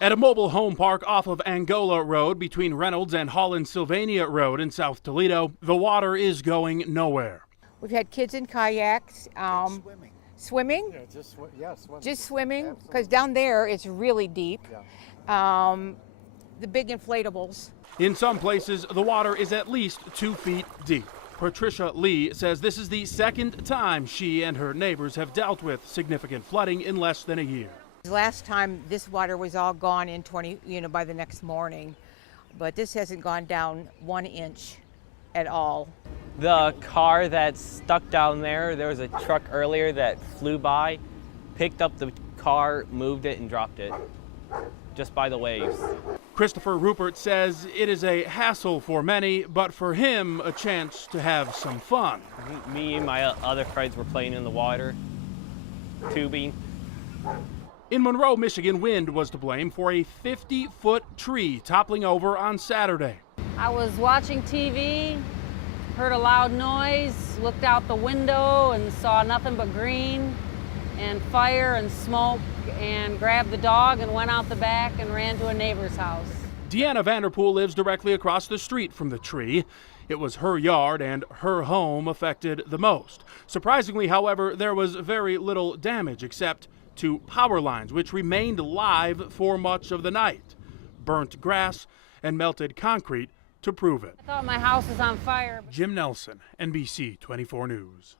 At a mobile home park off of Angola Road between Reynolds and Holland-Sylvania Road in South Toledo, the water is going nowhere. We've had kids in kayaks, swimming. Yeah, swimming. Just swimming, because down there it's really deep. Yeah. The big inflatables. In some places, the water is at least 2 feet deep. Patricia Lee says this is the second time she and her neighbors have dealt with significant flooding in less than a year. Last time this water was all gone in by the next morning, but this hasn't gone down 1 inch at all. The car that's stuck down there was a truck earlier that flew by, picked up the car, moved it, and dropped it just by the waves. Christopher Rupert says it is a hassle for many, but for him, a chance to have some fun. Me and my other friends were playing in the water, tubing. In Monroe, Michigan, wind was to blame for a 50-foot tree toppling over on Saturday. I was watching TV, heard a loud noise, looked out the window and saw nothing but green and fire and smoke, and grabbed the dog and went out the back and ran to a neighbor's house. Deanna Vanderpool lives directly across the street from the tree. It was her yard and her home affected the most. Surprisingly, however, there was very little damage except to power lines, which remained live for much of the night. Burnt grass and melted concrete to prove it. I thought my house was on fire. Jim Nelson, NBC 24 News.